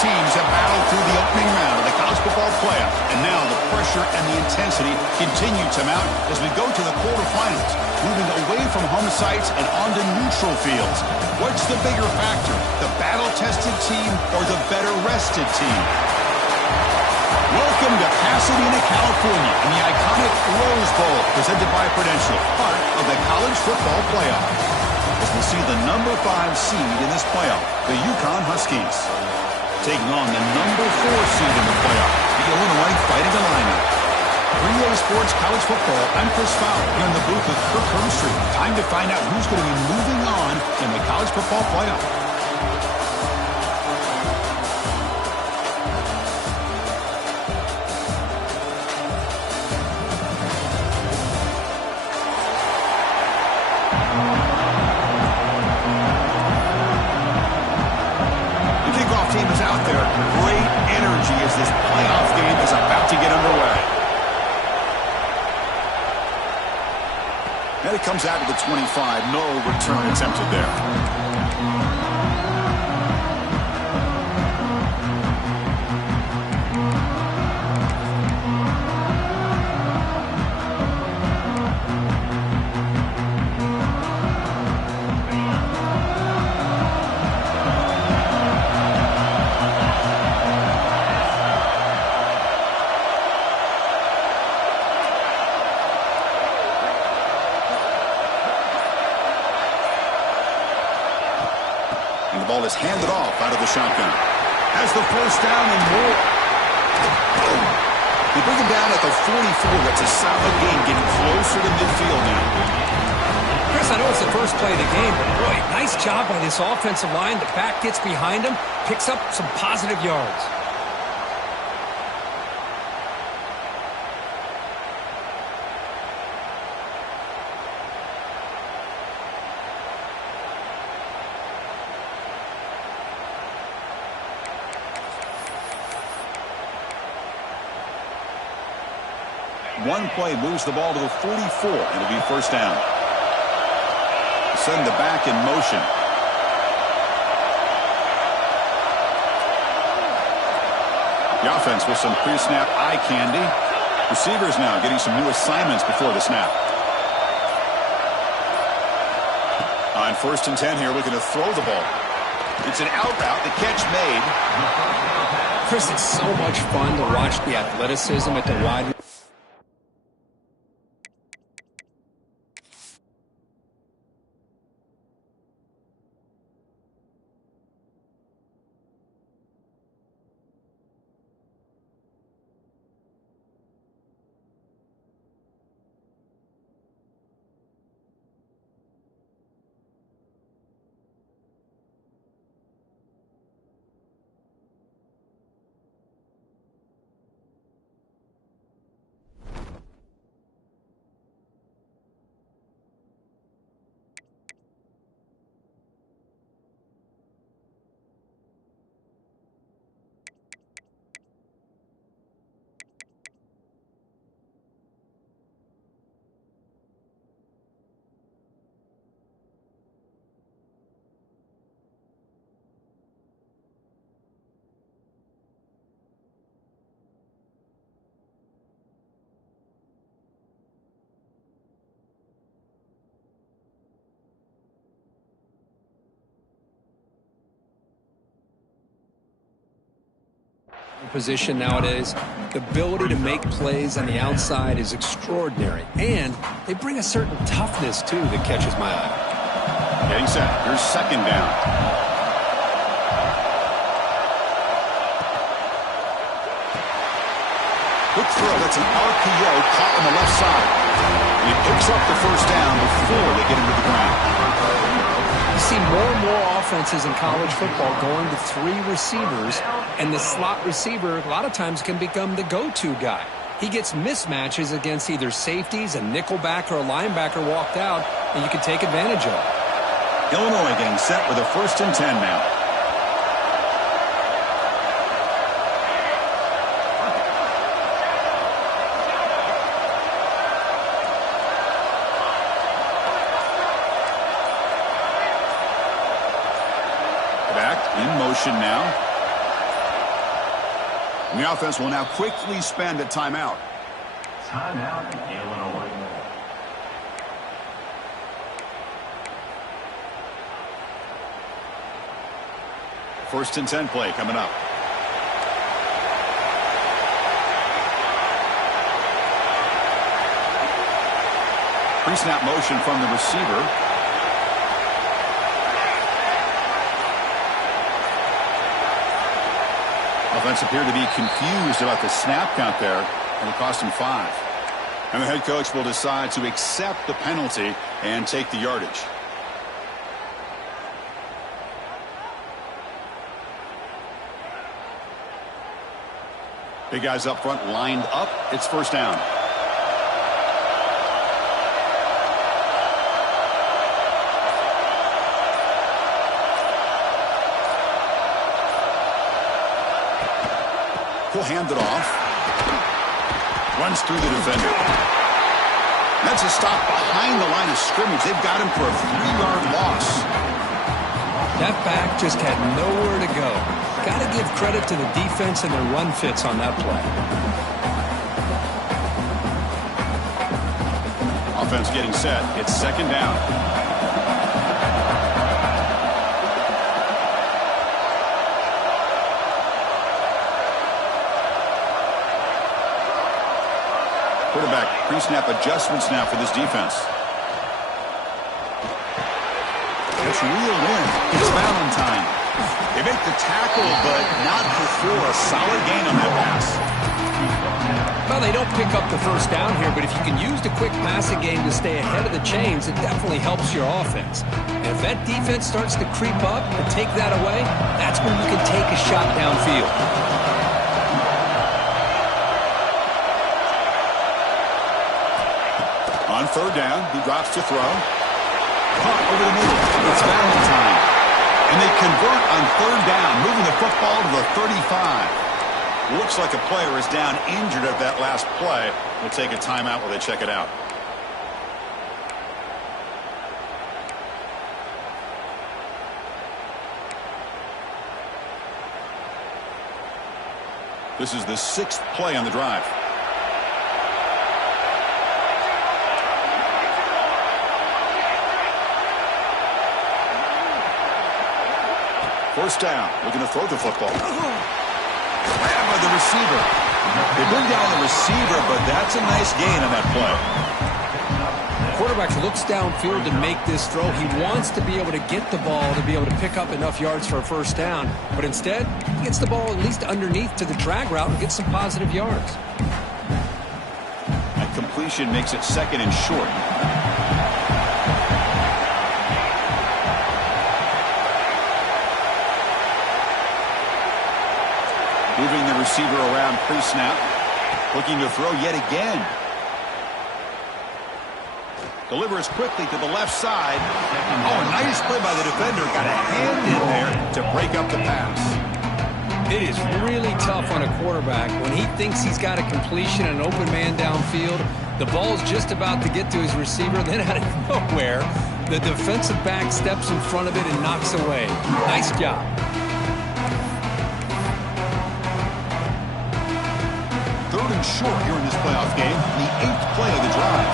teams have battled through the opening round of the college football playoff, and now the pressure and the intensity continue to mount as we go to the quarterfinals, moving away from home sites and onto neutral fields. What's the bigger factor, the battle-tested team or the better-rested team? Welcome to Pasadena, California, in the iconic Rose Bowl, presented by Prudential, part of the college football playoff. As we see the number 5 seed in this playoff, the UConn Huskies, taking on the number 4 seed in the playoff, the Illinois Fighting Illini. Relay Sports College Football, I'm Chris Fowler, here in the booth with Kirk Herbstreit. Time to find out who's going to be moving on in the college football playoff. Team is out there. Great energy as this playoff game is about to get underway. And it comes out to the 25. No return attempted there. And the ball is handed off out of the shotgun. Has the first down and more. They bring him down at the 44. That's a solid gain, getting closer to midfield now. Chris, I know it's the first play of the game, but boy, nice job by this offensive line. The back gets behind him, picks up some positive yards. One play moves the ball to the 44. It'll be first down. Send the back in motion. The offense with some pre-snap eye candy. Receivers now getting some new assignments before the snap. On 1st and 10 here, looking to throw the ball. It's an out route. The catch made. Chris, it's so much fun to watch the athleticism at the wide. Position nowadays, the ability to make plays on the outside is extraordinary, and they bring a certain toughness too that catches my eye. Getting set. Here's second down. Good throw. That's an RPO caught on the left side. And he picks up the first down before they get him to the ground. You see more and more offenses in college football going to 3 receivers, and the slot receiver a lot of times can become the go-to guy. He gets mismatches against either safeties, a nickelback, or a linebacker walked out, and you can take advantage of it. Illinois getting set with a 1st and 10 now. In motion now. And the offense will now quickly spend a timeout. Timeout, Illinois. First and 10 play coming up. Pre-snap motion from the receiver. Offense appeared to be confused about the snap count there, and it cost him 5. And the head coach will decide to accept the penalty and take the yardage. Big guys up front lined up. It's first down. He'll hand it off. Runs through the defender. That's a stop behind the line of scrimmage. They've got him for a 3-yard loss. That back just had nowhere to go. Got to give credit to the defense and their run fits on that play. Offense getting set. It's second down. Quarterback pre-snap adjustments now for this defense. It's reeled in. It's Valentine. They make the tackle, but not before a solid gain on that pass. Well, they don't pick up the first down here, but if you can use the quick passing game to stay ahead of the chains, it definitely helps your offense. And if that defense starts to creep up and take that away, that's when you can take a shot downfield. On third down, he drops to throw. Caught over the middle. It's Valentine. And they convert on third down, moving the football to the 35. Looks like a player is down injured at that last play. We'll take a timeout while they check it out. This is the 6th play on the drive. First down, looking to throw the football. Grab by the receiver. They bring down the receiver, but that's a nice gain on that play. The quarterback looks downfield to make this throw. He wants to be able to get the ball to be able to pick up enough yards for a first down, but instead, he gets the ball at least underneath to the drag route and gets some positive yards. That completion makes it second and short. Moving the receiver around pre-snap. Looking to throw yet again. Delivers quickly to the left side. Oh, a nice play by the defender. Got a hand in there to break up the pass. It is really tough on a quarterback when he thinks he's got a completion and an open man downfield. The ball's just about to get to his receiver. Then out of nowhere, the defensive back steps in front of it and knocks away. Nice job. Third and short here in this playoff game. The 8th play of the drive.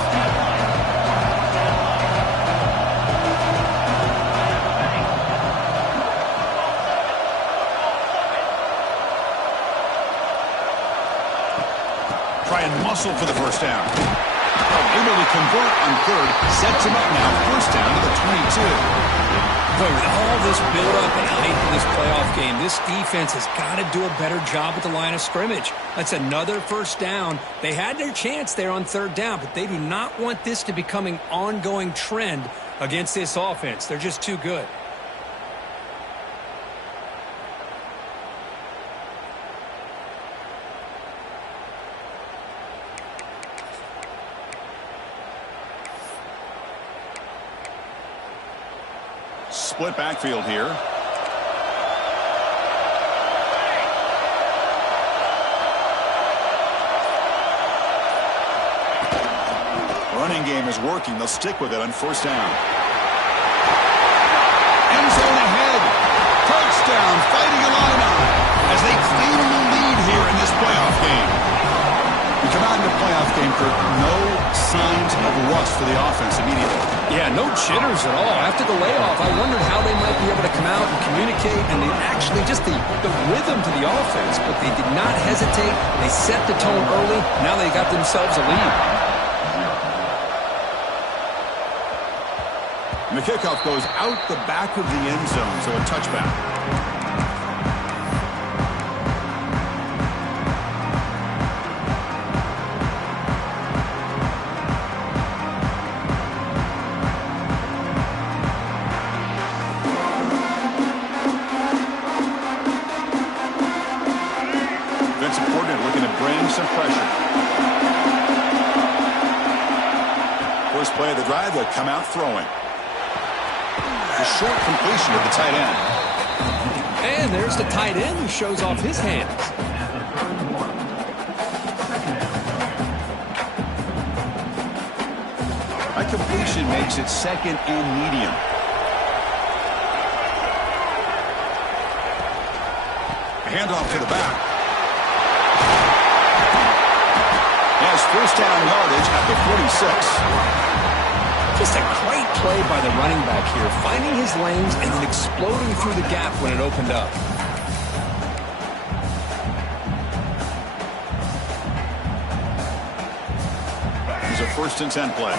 Try and muscle for the first down. Able to convert on third. Sets him up now. First down to the 22. But with all this build-up and hype for this playoff game, this defense has got to do a better job at the line of scrimmage. That's another first down. They had their chance there on third down, but they do not want this to become an ongoing trend against this offense. They're just too good. Split backfield here. Running game is working. They'll stick with it on first down. End zone ahead. Touchdown. Fighting Illini as they claim the lead here in this playoff game. We come out in the playoff game, Kirk, no signs of rust for the offense immediately. Yeah, no jitters at all. After the layoff, I wondered how they might be able to come out and communicate, and actually just the rhythm to the offense. But they did not hesitate. They set the tone early. Now they got themselves a lead. And the kickoff goes out the back of the end zone, so a touchback. Defensive coordinator looking to bring some pressure. First play of the drive, they'll come out throwing. A short completion of the tight end. And there's the tight end who shows off his hands. That completion makes it second and medium. A handoff to the back. Has first down yardage at the 46. Just a great play by the running back here, finding his lanes and then exploding through the gap when it opened up. Here's a 1st and 10 play.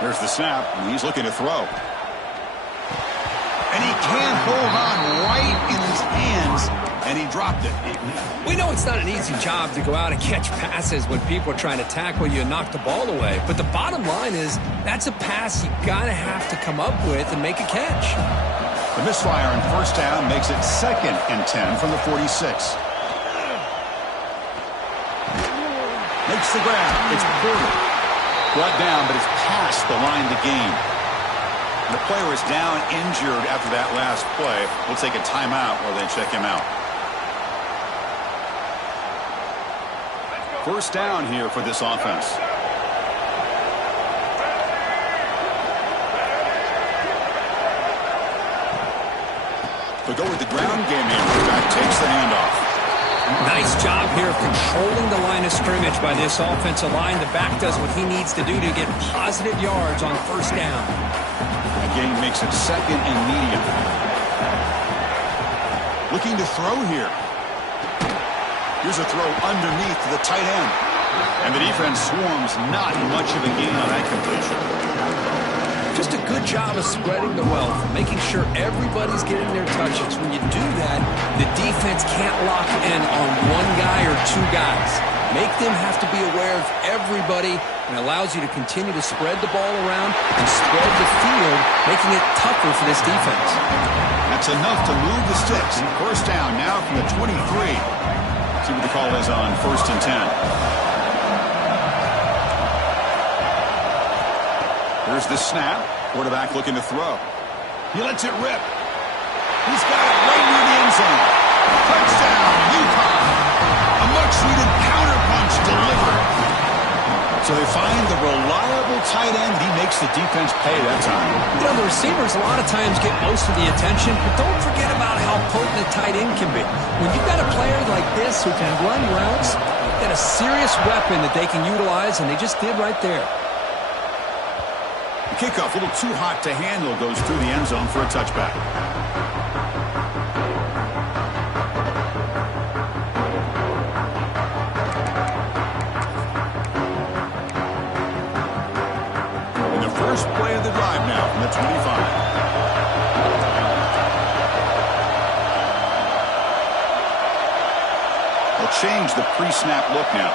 There's the snap, and he's looking to throw. And he can't hold on right in his hands, and he dropped it. We know it's not an easy job to go out and catch passes when people are trying to tackle you and knock the ball away. But the bottom line is that's a pass you gotta have to come up with and make a catch. The misfire on first down makes it 2nd and 10 from the 46. Makes the grab. It's Porter. Brought down, but it's past the line to gain. The player is down injured after that last play. We'll take a timeout while they check him out. First down here for this offense. They'll go with the ground game here. Back takes the handoff. Nice job here of controlling the line of scrimmage by this offensive line. The back does what he needs to do to get positive yards on first down. The gain makes it 2nd and medium. Looking to throw here. Here's a throw underneath to the tight end. And the defense swarms, not much of a gain on that completion. Just a good job of spreading the wealth, making sure everybody's getting their touches. When you do that, the defense can't lock in on one guy or two guys. Make them have to be aware of everybody, and allows you to continue to spread the ball around and spread the field, making it tougher for this defense. That's enough to move the sticks. First down now from the 23. See what the call is on 1st and 10. Here's the snap. Quarterback looking to throw. He lets it rip. He's got it right near the end zone. Touchdown, UConn. A much-needed counterpunch delivered. So they find the reliable tight end. He makes the defense pay that time. You know, the receivers a lot of times get most of the attention, but don't forget about how potent a tight end can be. When you've got a player like this who can run routes, you've got a serious weapon that they can utilize, and they just did right there. The kickoff, a little too hot to handle, goes through the end zone for a touchback. And the first play of the drive now from the 25. They'll change the pre-snap look now.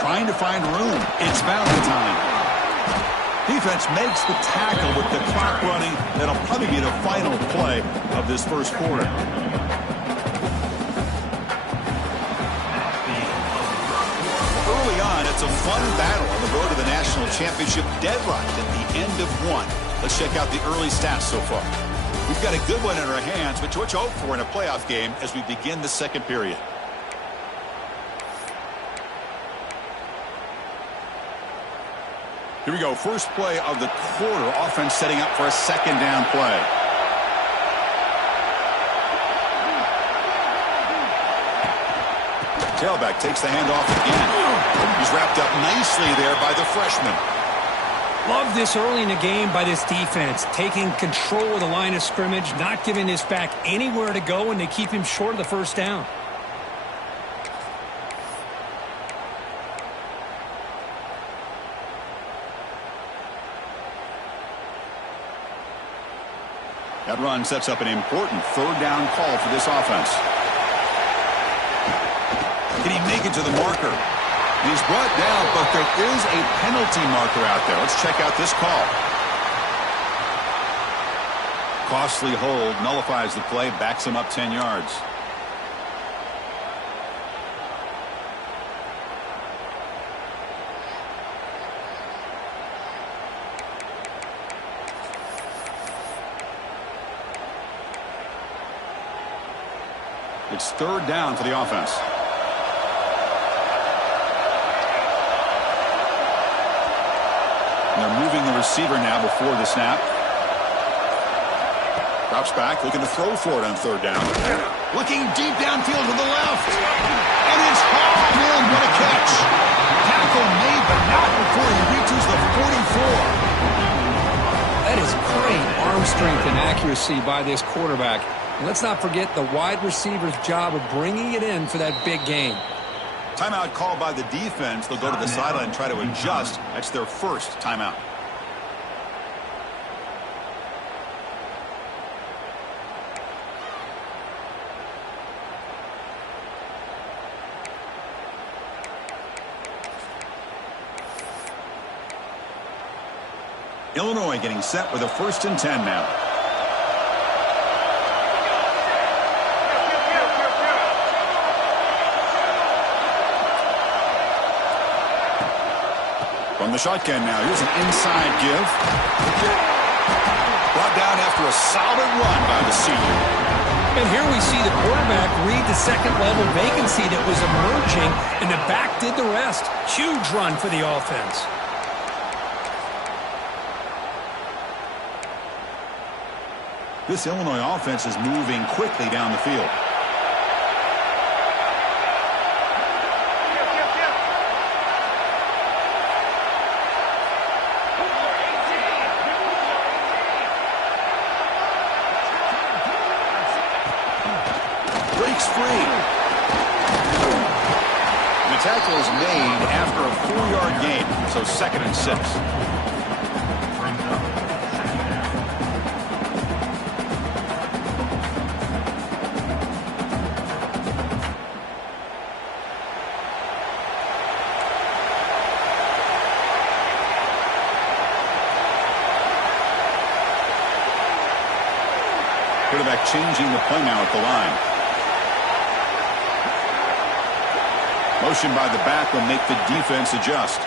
Trying to find room. It's Valentine. Defense makes the tackle with the clock running. That'll probably be the final play of this first quarter. Early on, it's a fun battle on the road to the national championship, deadlocked at the end of one. Let's check out the early stats so far. We've got a good one in our hands, but what you hope for in a playoff game as we begin the second period. Here we go. First play of the quarter. Offense setting up for a second down play. Tailback takes the handoff again. He's wrapped up nicely there by the freshman. Love this early in the game by this defense, taking control of the line of scrimmage, not giving this back anywhere to go, and they keep him short of the first down. That run sets up an important third down call for this offense. Can he make it to the marker? He's brought down, but there is a penalty marker out there. Let's check out this call. Costly hold, nullifies the play, backs him up 10 yards. It's third down for the offense. And they're moving the receiver now before the snap. Drops back, looking to throw for it on third down. Looking deep downfield to the left. And it's hauled in. What a catch. Tackle made, but not before he reaches the 44. That is great arm strength and accuracy by this quarterback. And let's not forget the wide receiver's job of bringing it in for that big game. Timeout called by the defense. They'll go to the sideline and try to adjust. That's their first timeout. Illinois getting set with a 1st and 10 now. From the shotgun now. Here's an inside give. Brought down after a solid run by the senior. And here we see the quarterback read the second level vacancy that was emerging, and the back did the rest. Huge run for the offense. This Illinois offense is moving quickly down the field. Breaks free. And the tackle is made after a 4-yard gain, so 2nd and 6. Quarterback changing the play now at the line. Motion by the back will make the defense adjust.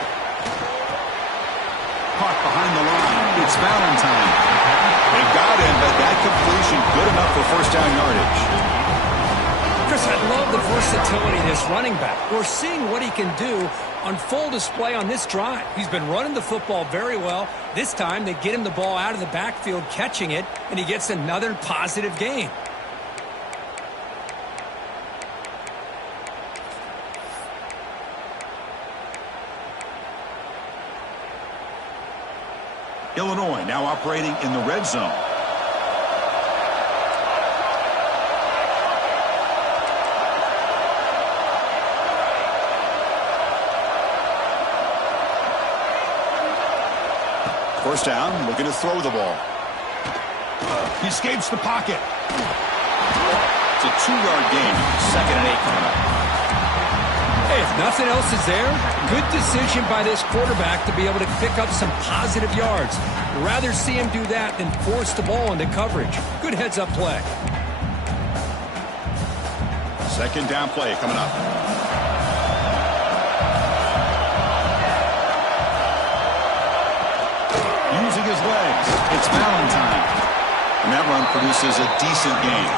Caught behind the line. It's Valentine. They got him, but that completion good enough for 1st down yardage. Chris, I love the versatility of this running back. We're seeing what he can do on full display on this drive. He's been running the football very well. This time they get him the ball out of the backfield, catching it, and he gets another positive gain. Illinois now operating in the red zone. First down, looking to throw the ball. He escapes the pocket. It's a 2-yard gain. 2nd and 8 coming up. Hey, if nothing else is there, good decision by this quarterback to be able to pick up some positive yards. Rather see him do that than force the ball into coverage. Good heads-up play. 2nd down play coming up. Using his legs, it's Valentine. And that run produces a decent gain.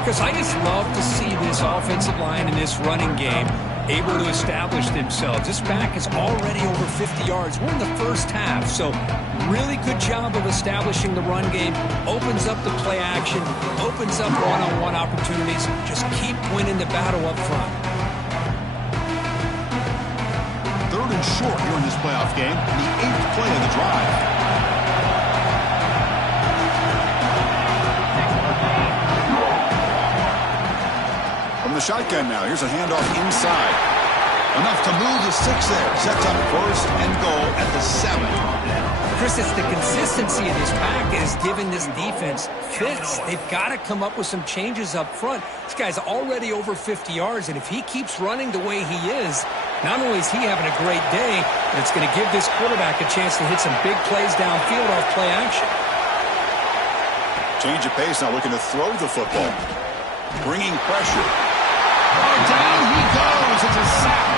Because I just love to see this offensive line in this running game able to establish themselves. This back is already over 50 yards. We're in the first half, so really good job of establishing the run game. Opens up the play action, opens up one-on-one opportunities. Just keep winning the battle up front. 3rd and short here in this playoff game, the 8th play of the drive. From the shotgun now, here's a handoff inside. Enough to move the 6 there. Sets up 1st and goal at the 7. Chris, it's the consistency of this pack that is giving this defense fits. They've got to come up with some changes up front. This guy's already over 50 yards, and if he keeps running the way he is, not only is he having a great day, but it's going to give this quarterback a chance to hit some big plays downfield off play action. Change of pace, now looking to throw the football. Bringing pressure. Oh, down he goes. It's a sack.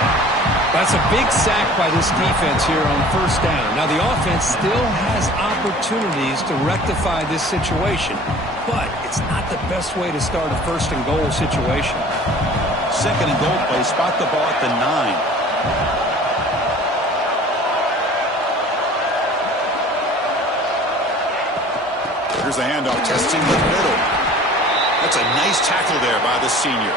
That's a big sack by this defense here on 1st down. Now, the offense still has opportunities to rectify this situation, but it's not the best way to start a 1st and goal situation. 2nd and goal play. Spot the ball at the 9. Here's the handoff, testing the middle. That's a nice tackle there by the senior.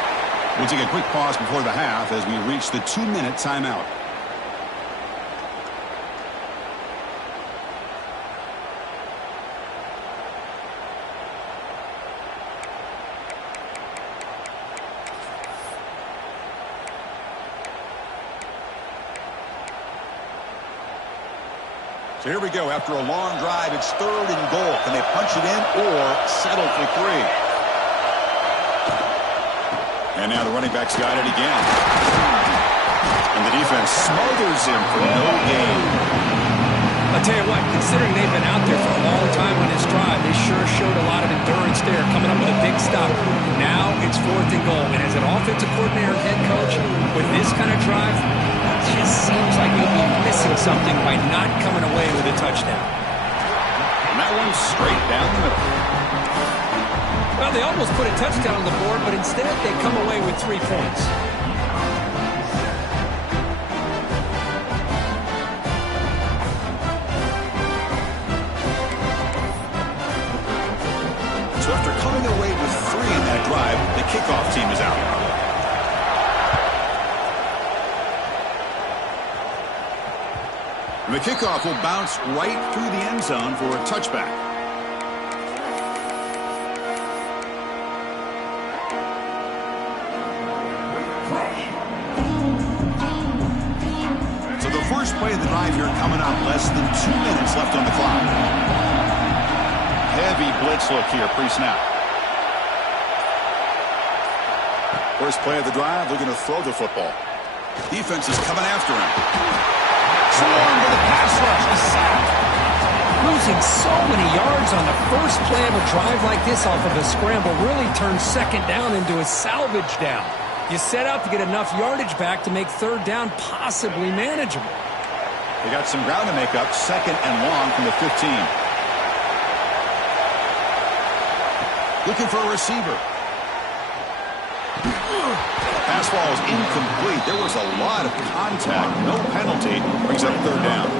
We'll take a quick pause before the half as we reach the 2-minute timeout. So here we go. After a long drive, it's 3rd and goal. Can they punch it in or settle for 3? And now the running back's got it again. And the defense smothers him for no gain. I'll tell you what, considering they've been out there for a long time on this drive, they sure showed a lot of endurance there, coming up with a big stop. Now it's 4th and goal. And as an offensive coordinator and head coach, with this kind of drive, it just seems like you'll be missing something by not coming away with a touchdown. And that one's straight down the middle. Well, they almost put a touchdown on the board, but instead they come away with 3 points. So after coming away with 3 in that drive, the kickoff team is out. And the kickoff will bounce right through the end zone for a touchback. First play of the drive here coming up. Less than 2 minutes left on the clock. Heavy blitz look here pre-snap. First play of the drive, looking to throw the football. Defense is coming after him. Swarm to the pass rush. A sack. Losing so many yards on the first play of a drive like this off of a scramble really turns 2nd down into a salvage down. You set out to get enough yardage back to make 3rd down possibly manageable. They got some ground to make up. 2nd and long from the 15. Looking for a receiver. Pass ball is incomplete. There was a lot of contact. No penalty. Brings up 3rd down.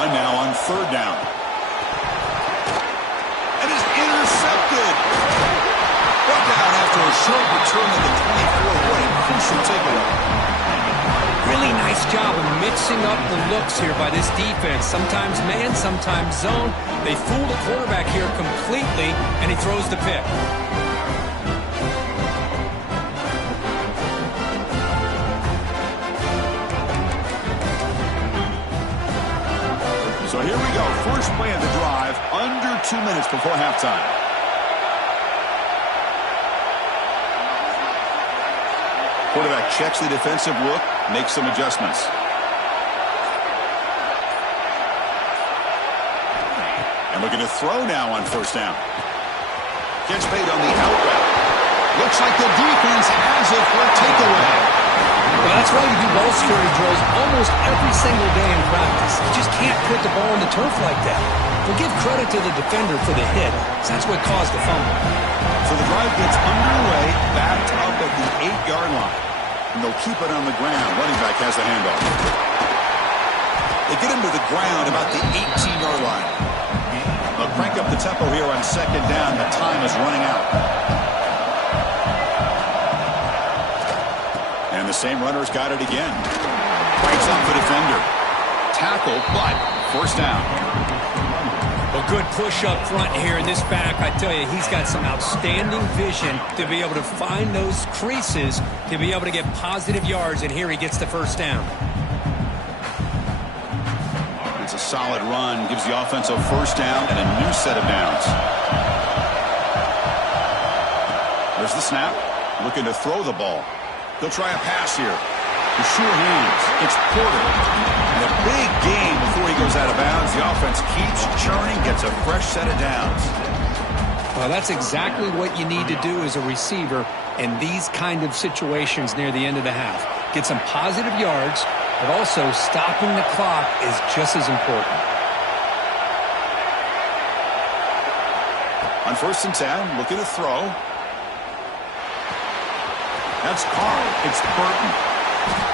Now on 3rd down. And is intercepted. Brought down after a short return of the 24. What a crucial takeaway. Really nice job of mixing up the looks here by this defense. Sometimes man, sometimes zone. They fool the quarterback here completely, and he throws the pick. So here we go. First play of the drive, under 2 minutes before halftime. Quarterback checks the defensive look, makes some adjustments. And looking to throw now on 1st down. Gets made on the out route. Looks like the defense has it for a takeaway. Well, that's why you do ball security drills almost every single day in practice. You just can't put the ball on the turf like that. We'll give credit to the defender for the hit, so that's what caused the fumble. So the drive gets underway, backed up at the 8-yard line. And they'll keep it on the ground. Running back has the handoff. They get him to the ground about the 18-yard line. They'll crank up the tempo here on second down. The time is running out. And the same runner's got it again. Breaks off the defender. Tackle, but first down. A good push up front here in this back. I tell you, he's got some outstanding vision to be able to find those creases, to be able to get positive yards, and here he gets the first down. It's a solid run, gives the offense a first down and a new set of downs. There's the snap, looking to throw the ball. He'll try a pass here. With sure hands, it's Porter. And a big gain before he goes out of bounds. The offense keeps churning, gets a fresh set of downs. Well, that's exactly what you need to do as a receiver in these kind of situations near the end of the half. Get some positive yards, but also stopping the clock is just as important. On 1st and 10, looking to throw. That's Carr. It's Burton.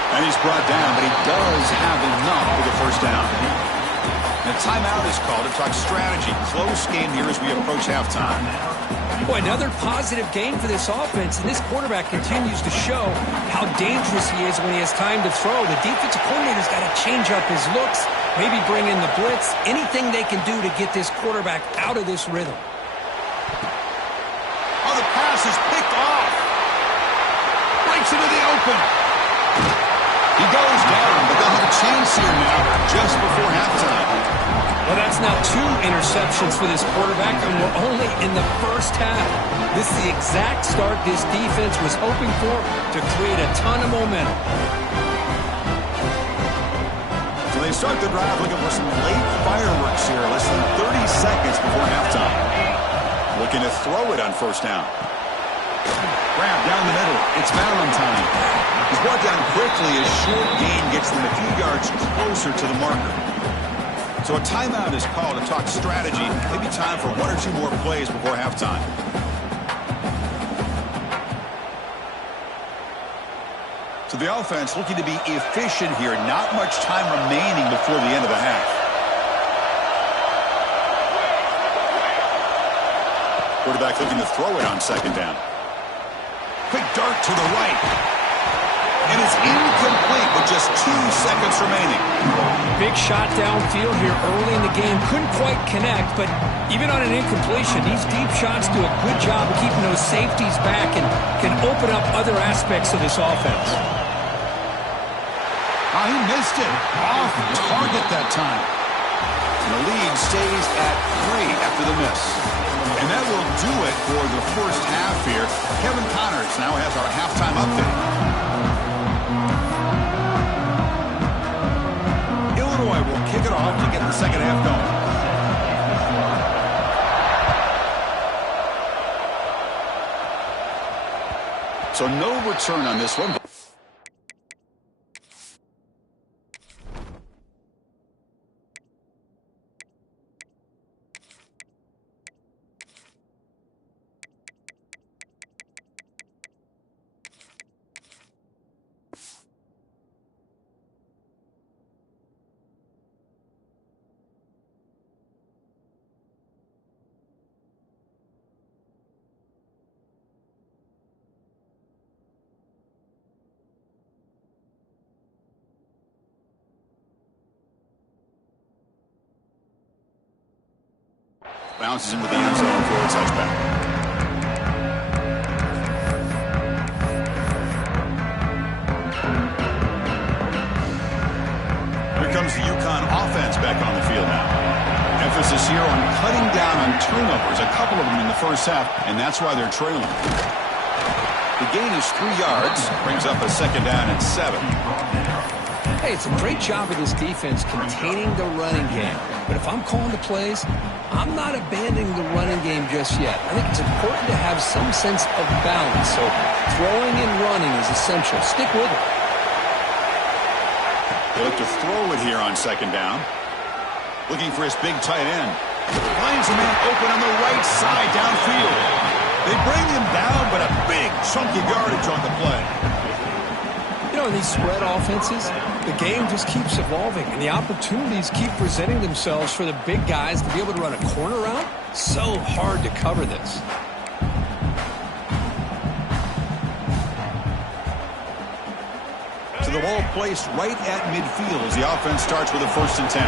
And he's brought down, but he does have enough for the first down. And a timeout is called to talk strategy. Close game here as we approach halftime. Boy, another positive game for this offense, and this quarterback continues to show how dangerous he is when he has time to throw. The defensive coordinator's got to change up his looks, maybe bring in the blitz, anything they can do to get this quarterback out of this rhythm. Oh, the pass is picked off. Breaks into the open. He goes down, but they'll have a chance here now just before halftime. Well, that's now 2 interceptions for this quarterback, and we're only in the first half. This is the exact start this defense was hoping for to create a ton of momentum. So they start the drive looking for some late fireworks here, less than 30 seconds before halftime. Looking to throw it on first down. Grab down the middle. It's Valentine. He's brought down quickly. A short gain gets them a few yards closer to the marker. So a timeout is called to talk strategy. Maybe time for 1 or 2 more plays before halftime. So the offense looking to be efficient here. Not much time remaining before the end of the half. Quarterback looking to throw it on second down. Quick dart to the right. And it's incomplete with just 2 seconds remaining. Big shot downfield here early in the game. Couldn't quite connect, but even on an incompletion, these deep shots do a good job of keeping those safeties back and can open up other aspects of this offense. Oh, he missed it. Off target that time. And the lead stays at 3 after the miss. And that will do it for the first half here. Kevin Connors now has our halftime update. Illinois will kick it off to get the second half going. So no return on this one. Bounces into the end zone for a touchback. Here comes the UConn offense back on the field now. Emphasis here on cutting down on turnovers, a couple of them in the first half, and that's why they're trailing. The gain is 3 yards, brings up a second down and 7. Hey, it's a great job of this defense containing the running game. But if I'm calling the plays, I'm not abandoning the running game just yet. I think it's important to have some sense of balance. So throwing and running is essential. Stick with it. They look to throw it here on second down. Looking for his big tight end. Finds a man open on the right side downfield. They bring him down, but a big chunky yardage on the play. You know, in these spread offenses, the game just keeps evolving, and the opportunities keep presenting themselves for the big guys to be able to run a corner route. So hard to cover this. To the ball placed right at midfield as the offense starts with a 1st and 10.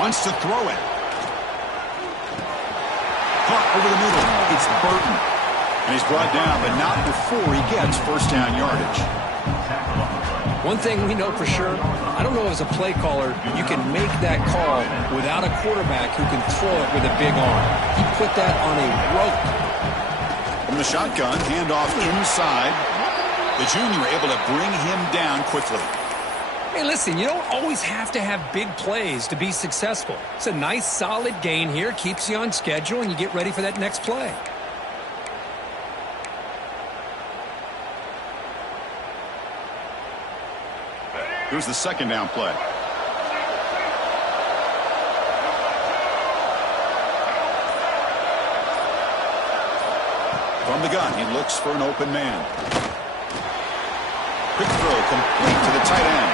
Wants to throw it. Caught over the middle. It's Burton. And he's brought down, but not before he gets 1st down yardage. One thing we know for sure, I don't know as a play caller, you can make that call without a quarterback who can throw it with a big arm. He put that on a rope. From the shotgun, handoff inside. The junior able to bring him down quickly. Hey, listen, you don't always have to have big plays to be successful. It's a nice, solid gain here. Keeps you on schedule, and you get ready for that next play. Here's the 2nd down play. From the gun, he looks for an open man. Quick throw complete to the tight end.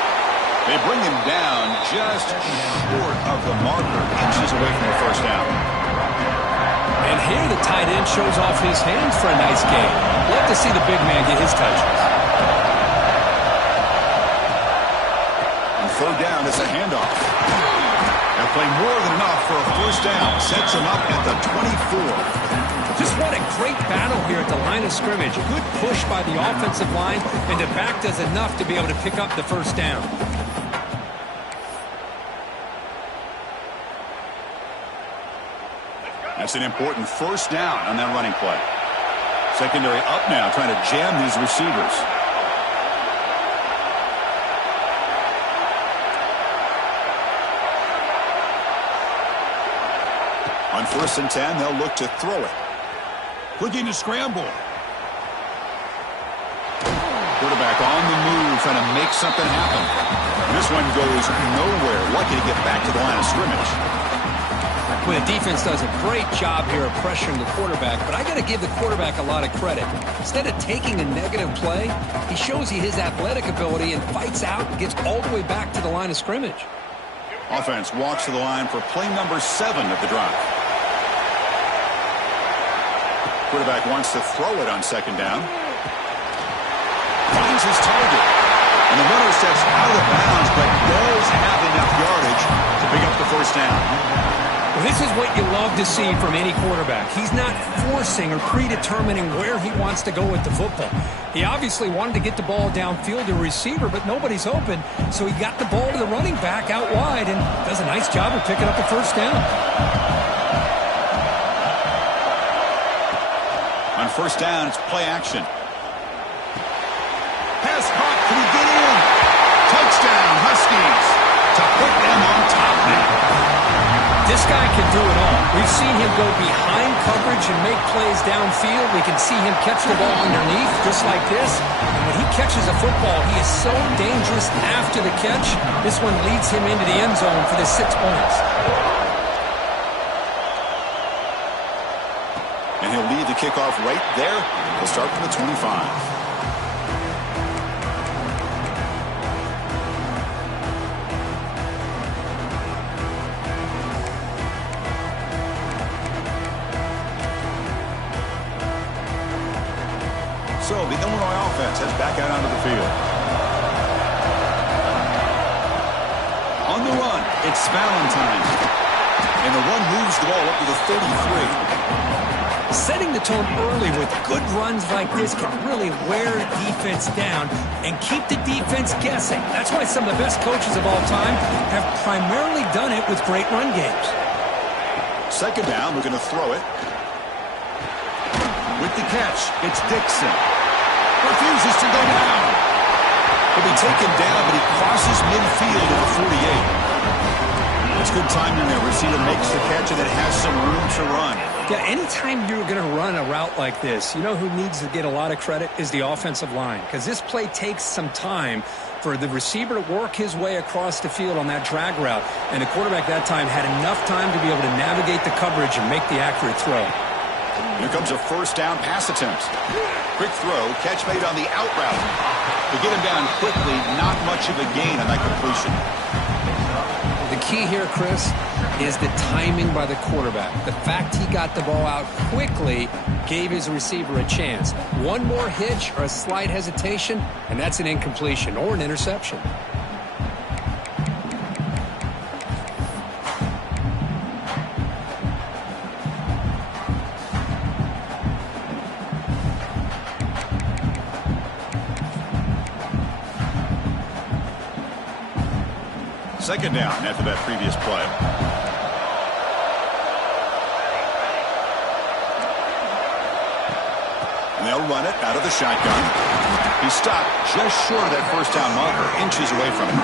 They bring him down just short of the marker, inches away from the 1st down. And here the tight end shows off his hands for a nice gain. Love to see the big man get his touches. On 3rd down, it's a handoff. They'll play more than enough for a 1st down. Sets him up at the 24. Just what a great battle here at the line of scrimmage. Good push by the offensive line, and the back does enough to be able to pick up the 1st down. That's an important 1st down on that running play. Secondary up now, trying to jam these receivers. On 1st and 10, they'll look to throw it. Looking to scramble. Quarterback on the move, trying to make something happen. And this one goes nowhere. Lucky to get back to the line of scrimmage. Well, the defense does a great job here of pressuring the quarterback, but I got to give the quarterback a lot of credit. Instead of taking a negative play, he shows you his athletic ability and fights out and gets all the way back to the line of scrimmage. Offense walks to the line for play number 7 of the drive. Quarterback wants to throw it on 2nd down. Finds his target. And the runner steps out of bounds, but does have enough yardage to pick up the 1st down. Well, this is what you love to see from any quarterback. He's not forcing or predetermining where he wants to go with the football. He obviously wanted to get the ball downfield to a receiver, but nobody's open, so he got the ball to the running back out wide and does a nice job of picking up the 1st down. On 1st down, it's play action. Pass caught. Can he get in? Touchdown, Huskies. To put them on top now. This guy can do it all. We've seen him go behind coverage and make plays downfield. We can see him catch the ball underneath, just like this. And when he catches a football, he is so dangerous after the catch. This one leads him into the end zone for the 6 points. And he'll lead the kickoff right there. He'll start from the 25. So the Illinois offense heads back out onto the field. On the run, it's Valentine. And the run moves the ball up to the 33. Setting the tone early with good runs like this can really wear a defense down and keep the defense guessing. That's why some of the best coaches of all time have primarily done it with great run games. 2nd down, we're going to throw it. With the catch, it's Dixon. Refuses to go down. He'll be taken down, but he crosses midfield at the 48. That's good timing there. Receiver makes the catch and it has some room to run. Yeah, anytime you're going to run a route like this, you know who needs to get a lot of credit is the offensive line, because this play takes some time for the receiver to work his way across the field on that drag route, and the quarterback that time had enough time to be able to navigate the coverage and make the accurate throw. Here comes a first down pass attempt. Quick throw, catch made on the out route. To get him down quickly, not much of a gain on that completion. The key here, Chris, is the timing by the quarterback. The fact he got the ball out quickly gave his receiver a chance. One more hitch or a slight hesitation, and that's an incompletion or an interception. Second down after that previous play. And they'll run it out of the shotgun. He stopped just short of that first down marker, inches away from it.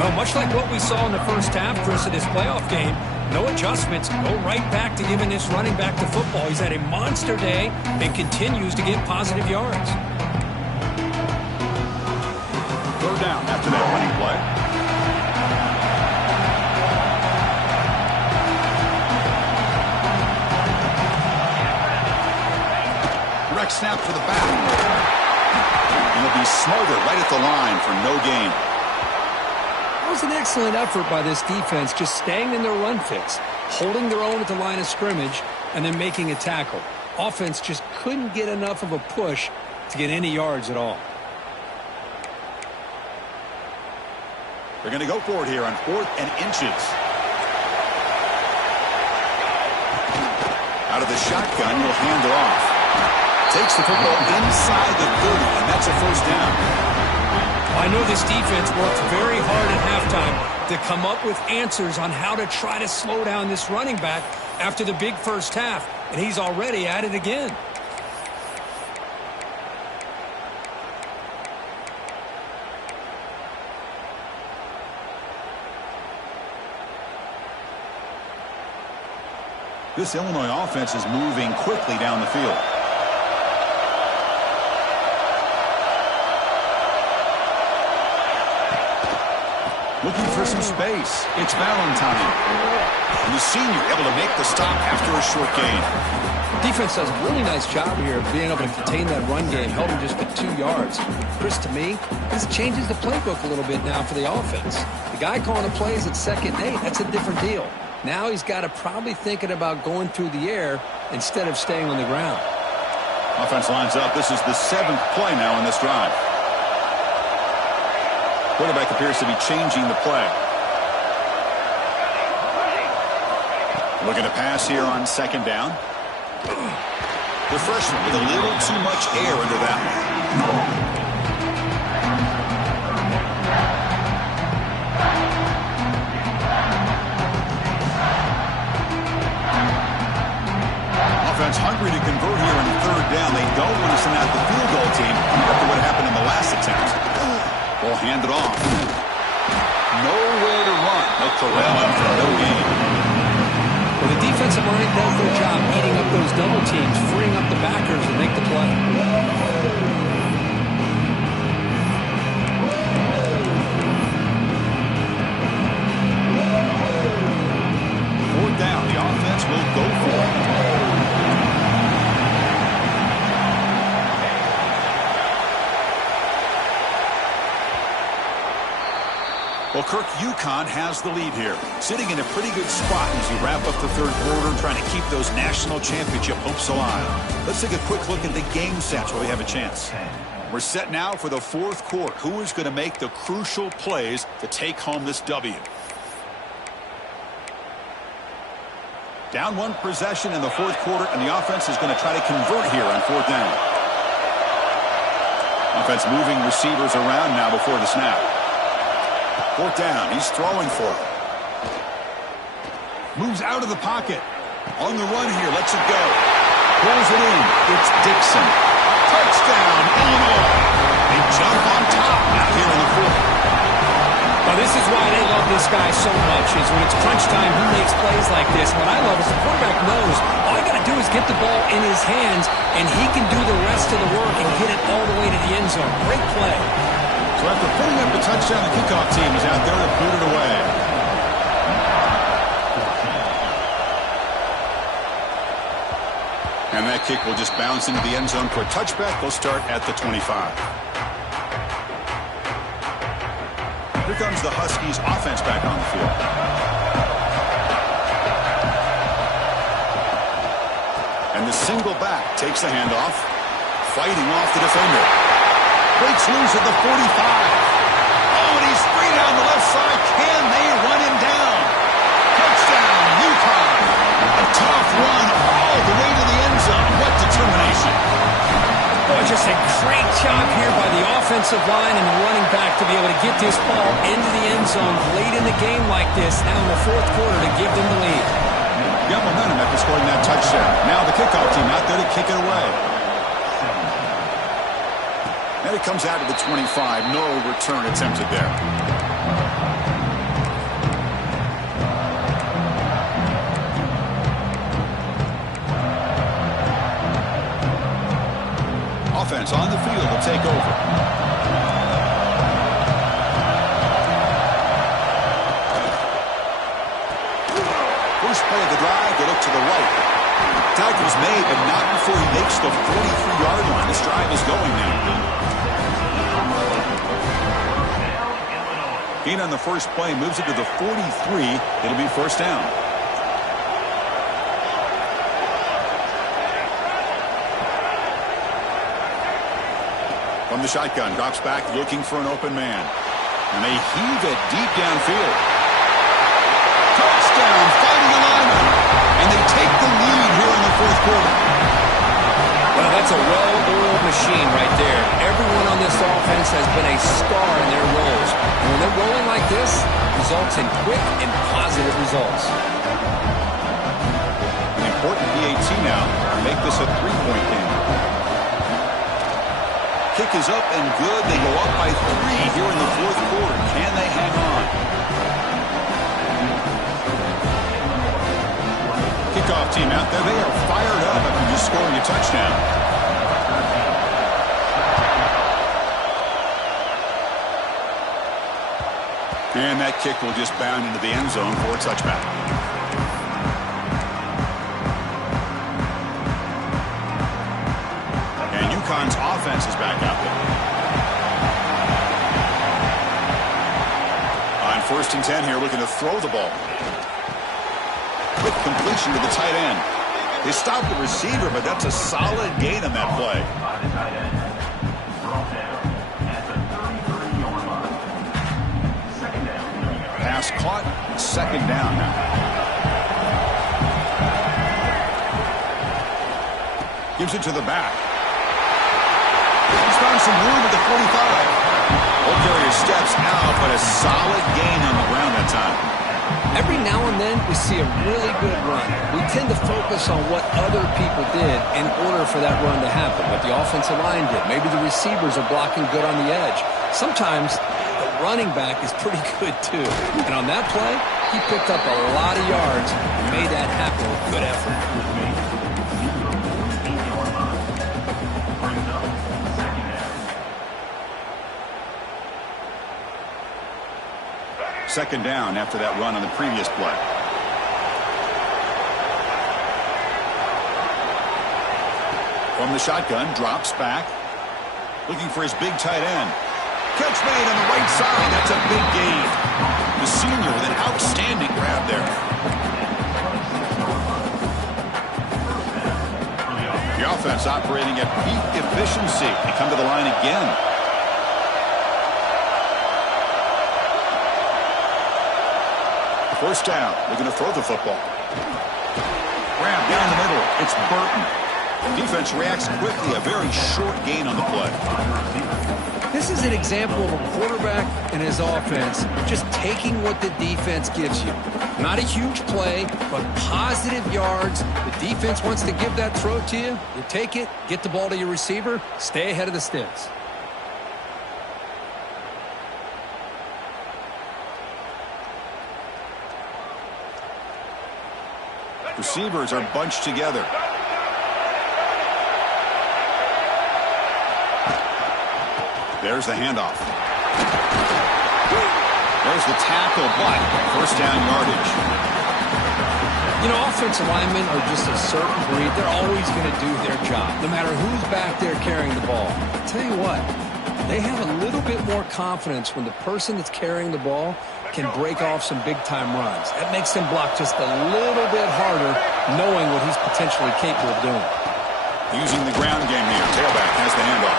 Well, much like what we saw in the first half, Chris, of this playoff game, no adjustments, go right back to giving this running back the football. He's had a monster day and continues to get positive yards. Third down after that running play. Snap to the back. And it'll be Smolder right at the line for no gain. That was an excellent effort by this defense, just staying in their run fits, holding their own at the line of scrimmage, and then making a tackle. Offense just couldn't get enough of a push to get any yards at all. They're going to go for it here on 4th and inches. Out of the shotgun, he'll hand it off. Takes the football inside the 30, and that's a first down. I know this defense worked very hard at halftime to come up with answers on how to try to slow down this running back after the big first half, and he's already at it again. This Illinois offense is moving quickly down the field. Looking for some space. It's Valentine. And the senior able to make the stop after a short gain. Defense does a really nice job here of being able to contain that run game, held him just at 2 yards. Chris, to me, this changes the playbook a little bit now for the offense. The guy calling the plays at 2nd and 8, that's a different deal. Now he's got to probably thinking about going through the air instead of staying on the ground. Offense lines up. This is the 7th play now in this drive. Quarterback appears to be changing the play. Looking to pass here on 2nd down. The freshman with a little too much air under that one. Offense hungry to convert here on 3rd down. They don't want to send out the field goal team after what happened in the last attempt. We'll hand it off. Nowhere to run. They'll corral him for no gain. Well, the defensive line does their job eating up those double teams, freeing up the backers to make the play. 4th down. The offense will go for it. Well, Kirk, UConn has the lead here, sitting in a pretty good spot as you wrap up the 3rd quarter, trying to keep those national championship hopes alive. Let's take a quick look at the game stats while we have a chance. We're set now for the 4th quarter. Who is going to make the crucial plays to take home this W? Down 1 possession in the 4th quarter, and the offense is going to try to convert here on 4th down. Offense moving receivers around now before the snap. 4th down. He's throwing for it. Moves out of the pocket. On the run here. Lets it go. Pulls it in. It's Dixon. Touchdown, Illinois. They jump on top now here in the 4th. Well, this is why they love this guy so much, is when it's crunch time, he makes plays like this. What I love is the quarterback knows all I got to do is get the ball in his hands, and he can do the rest of the work and get it all the way to the end zone. Great play. So after putting up the touchdown, the kickoff team is out there to boot it away. And that kick will just bounce into the end zone for a touchback. They'll start at the 25. Here comes the Huskies offense back on the field. And the single back takes the handoff, fighting off the defender. Breaks loose at the 45. Oh, and he's free down the left side. Can they run him down? Touchdown, UConn. A tough run all the way to the end zone. What determination. Boy, just a great job here by the offensive line and the running back to be able to get this ball into the end zone late in the game like this, now in the fourth quarter, to give them the lead. Got momentum after scoring that touchdown. Now the kickoff team out there to kick it away. And it comes out to the 25. No return attempted there. Offense on the field will take over. First play of the drive, they look to the right. Tackle's made, but not before he makes the 43-yard line. This drive is going now. Gain on the first play moves it to the 43. It'll be first down. From the shotgun, drops back, looking for an open man. And they heave it deep downfield. Touchdown, fighting alignment. And they take the lead here in the fourth quarter. Well, that's a well-oiled machine right there. Everyone on this offense has been a star in their roles. And when they're rolling like this, results in quick and positive results. An important PAT now to make this a three-point game. Kick is up and good. They go up by 3 here in the fourth quarter. Can they hang on? Kickoff team out there. They are fired up after just scoring a touchdown. And that kick will just bound into the end zone for a touchback. UConn's offense is back out there. On 1st and 10 here, looking to throw the ball. Quick completion to the tight end. They stopped the receiver, but that's a solid gain on that play. Pass caught, second down now. Gives it to the back. He's found some room at the 45. Ball carrier steps out, but a solid gain on the ground that time. Every now and then we see a really good run. We tend to focus on what other people did in order for that run to happen, what the offensive line did. Maybe the receivers are blocking good on the edge. Sometimes the running back is pretty good too. And on that play, he picked up a lot of yards and made that happen with good effort. Second down after that run on the previous play. From the shotgun, drops back. Looking for his big tight end. Catch made on the right side. That's a big gain. The senior with an outstanding grab there. The offense operating at peak efficiency. They come to the line again. First down. They're going to throw the football. Grab down the middle. It's Burton. The defense reacts quickly. A very short gain on the play. This is an example of a quarterback and his offense just taking what the defense gives you. Not a huge play, but positive yards. The defense wants to give that throw to you. You take it, get the ball to your receiver, stay ahead of the sticks. Receivers are bunched together. There's the handoff. There's the tackle, but first down yardage. You know, offensive linemen are just a certain breed. They're always going to do their job, no matter who's back there carrying the ball. I'll tell you what, they have a little bit more confidence when the person that's carrying the ball can break off some big-time runs. That makes them block just a little bit harder, knowing what he's potentially capable of doing. Using the ground game here. Tailback has the handoff.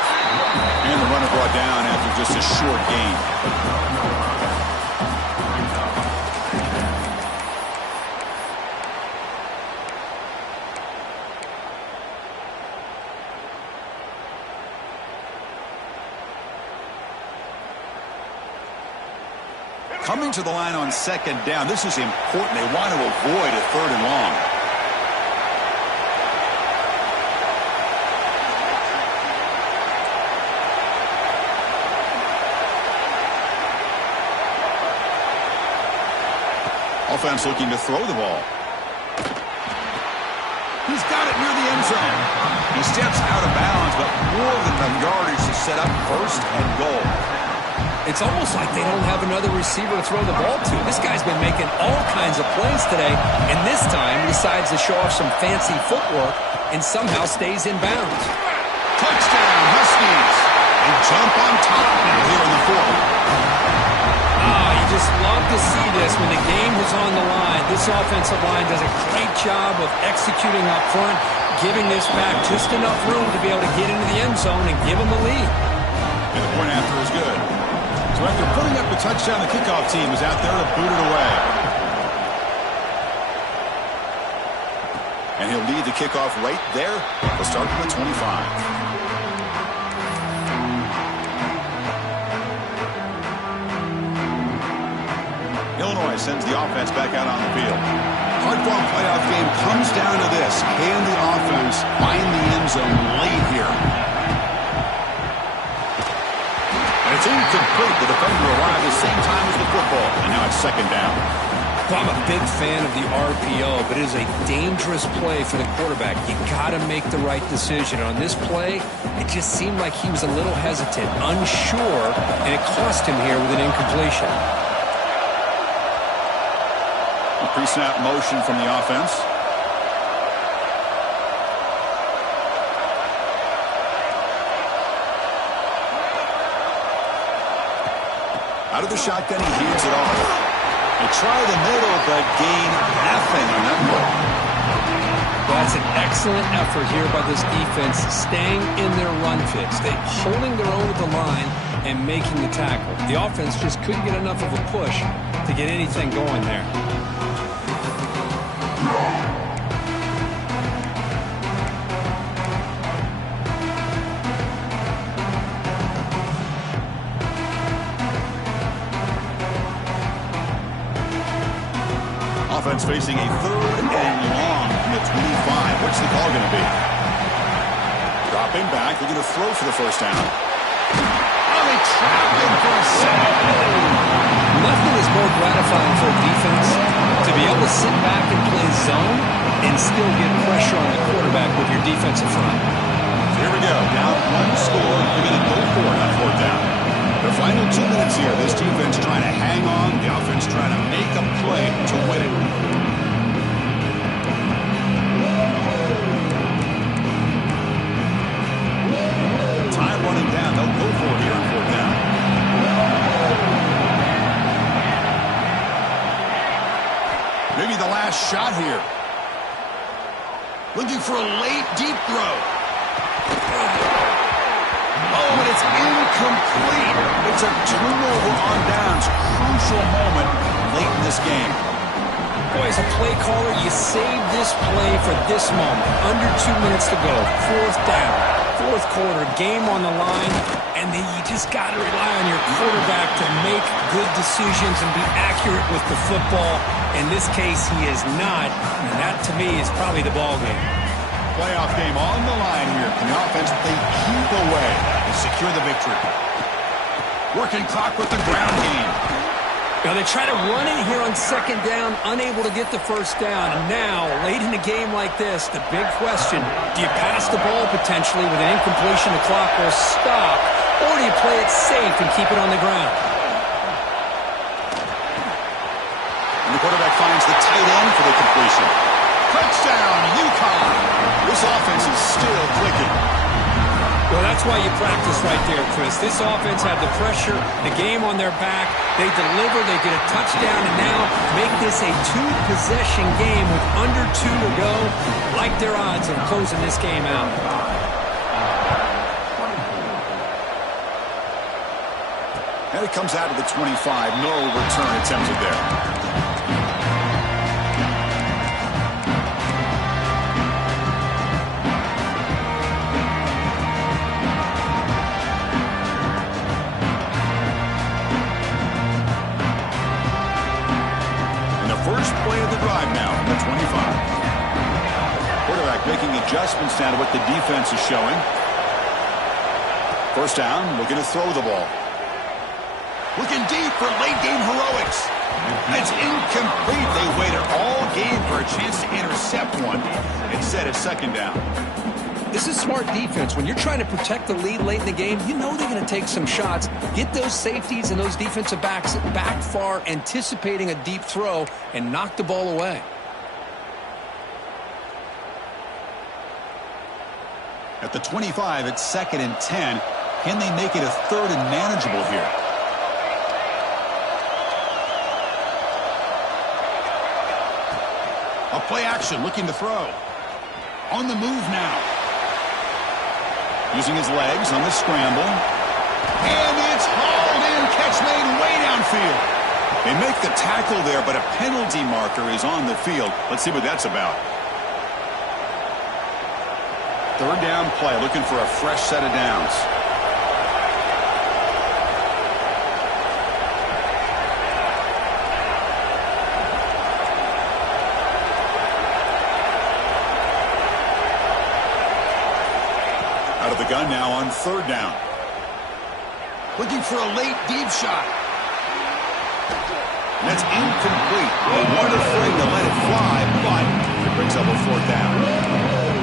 And the runner brought down after just a short gain. Coming to the line on second down. This is important. They want to avoid a third and long. Offense looking to throw the ball. He's got it near the end zone. He steps out of bounds, but more than enough yardage to set up first and goal. It's almost like they don't have another receiver to throw the ball to. This guy's been making all kinds of plays today, and this time decides to show off some fancy footwork and somehow stays in bounds. Touchdown, Huskies. They jump on top now here in the fourth. You just love to see this when the game is on the line. This offensive line does a great job of executing up front, giving this back just enough room to be able to get into the end zone and give them a lead. And the point after is good. So after putting up a touchdown, the kickoff team is out there to boot it away. And he'll lead the kickoff right there. They'll start from the 25. Illinois sends the offense back out on the field. Hard-fought playoff game comes down to this. Can the offense find the end zone late here? And it's incomplete. The defender arrived at the same time as the football. And now it's second down. Well, I'm a big fan of the RPO, but it is a dangerous play for the quarterback. You got to make the right decision. On this play, it just seemed like he was a little hesitant, unsure, and it cost him here with an incompletion. Pre-snap motion from the offense. Out of the shotgun, he hands it off. They try the middle, but gain nothing on that one. That's an excellent effort here by this defense, staying in their run fits. They're holding their own at the line and making the tackle. The offense just couldn't get enough of a push to get anything going there. Offense facing a third and long from the 25. What's the call going to be? Dropping back, looking to throw for the first down. Oh, they trapped him for a sack. Nothing is more gratifying for a defense to be able to sit back and play zone and still get pressure on the quarterback with your defensive front. So here we go. Down one score. They're going to go for it on fourth down. The final 2 minutes here. This defense trying to hang on. The offense trying to make a play to win it. Time running down. They'll go for it here on fourth down. Maybe the last shot here. Looking for a late, deep throw. Oh, and it's incomplete. It's a turnover on downs. Crucial moment late in this game. Boy, as a play caller, you save this play for this moment. Under 2 minutes to go. Fourth down. Fourth quarter. Game on the line. And then you just got to rely on your quarterback to make good decisions and be accurate with the football. In this case, he is not. And that, to me, is probably the ball game. Playoff game on the line here. Can the offense they keep away and secure the victory? Working clock with the ground game. Now they try to run it here on second down, unable to get the first down. And now, late in a game like this, the big question, do you pass the ball potentially with an incompletion? The clock will stop. Or do you play it safe and keep it on the ground? And the quarterback finds the tight end for the completion. Touchdown, UConn. This offense is still clicking. Well, that's why you practice right there, Chris. This offense had the pressure, the game on their back. They deliver, they get a touchdown, and now make this a two-possession game with under 2 to go. Like their odds of closing this game out. And it comes out of the 25. No return attempted there. First play of the drive now, the 25. Quarterback making adjustments now to what the defense is showing. First down, looking to throw the ball. Looking deep for late game heroics. It's incomplete. They waited all game for a chance to intercept one. Instead, it's second down. This is smart defense. When you're trying to protect the lead late in the game, you know they're going to take some shots. Get those safeties and those defensive backs back far, anticipating a deep throw, and knock the ball away. At the 25, it's 2nd and 10. Can they make it a 3rd and manageable here? A play action, looking to throw. On the move now. Using his legs on the scramble. And it's hauled in. Catch made way downfield. They make the tackle there, but a penalty marker is on the field. Let's see what that's about. 3rd down play, looking for a fresh set of downs. Out of the gun now on 3rd down. Looking for a late deep shot. And that's incomplete. They weren't afraid to let it fly, but it brings up a 4th down.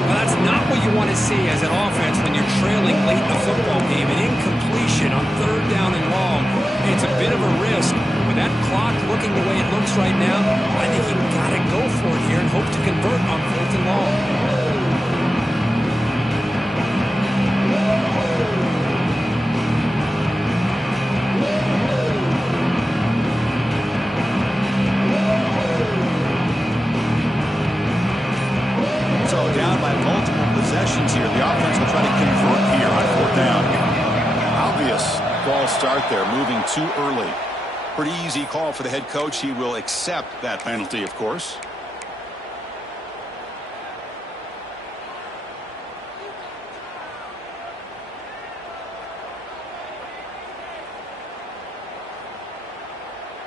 Well, that's not what you want to see as an offense when you're trailing late in the football game. An incompletion on 3rd down and long. It's a bit of a risk. With that clock looking the way it looks right now, I think you've got to go for it here and hope to convert on 4th and long. So down by multiple possessions here. The offense will try to convert here on 4th down. Obvious false start there, moving too early. Pretty easy call for the head coach. He will accept that penalty, of course.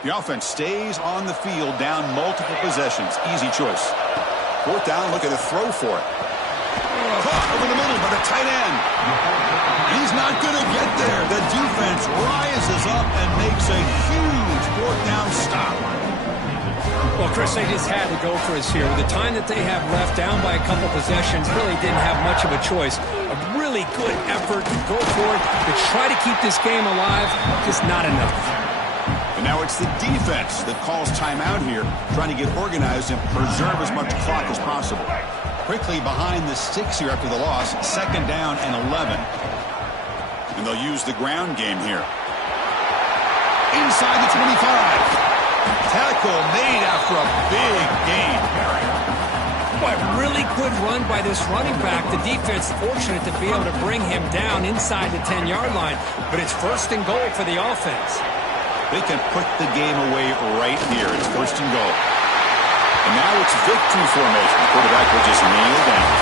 The offense stays on the field, down multiple possessions. Easy choice. 4th down, looking to throw for it. Caught over the middle by the tight end. He's not going to get there. The defense rises up and makes a huge 4th down stop. Well, Chris, they just had to go for us here. With the time that they have left, down by a couple possessions, really didn't have much of a choice. A really good effort to go for it, to try to keep this game alive, just not enough. And now it's the defense that calls timeout here, trying to get organized and preserve as much clock as possible. Quickly behind the sticks here after the loss, 2nd down and 11. And they'll use the ground game here. Inside the 25. Tackle made after a big gain. Boy, really good run by this running back. The defense fortunate to be able to bring him down inside the 10-yard line. But it's 1st and goal for the offense. They can put the game away right here. It's 1st and goal. And now it's victory formation. The quarterback will just kneel down.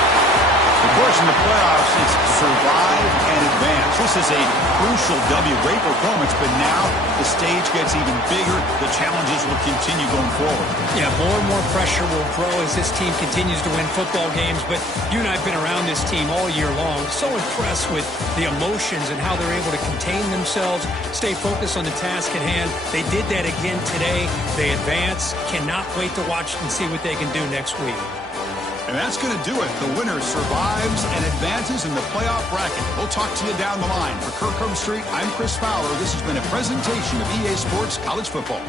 Of course, in the playoffs, it's survive and advance. This is a crucial W. Great performance, but now the stage gets even bigger. The challenges will continue going forward. Yeah, more and more pressure will grow as this team continues to win football games. But you and I have been around this team all year long. So impressed with the emotions and how they're able to contain themselves, stay focused on the task at hand. They did that again today. They advance. Cannot wait to watch and see what they can do next week. And that's going to do it. The winner survives and advances in the playoff bracket. We'll talk to you down the line. For Kirk Herbstreit, I'm Chris Fowler. This has been a presentation of EA Sports College Football.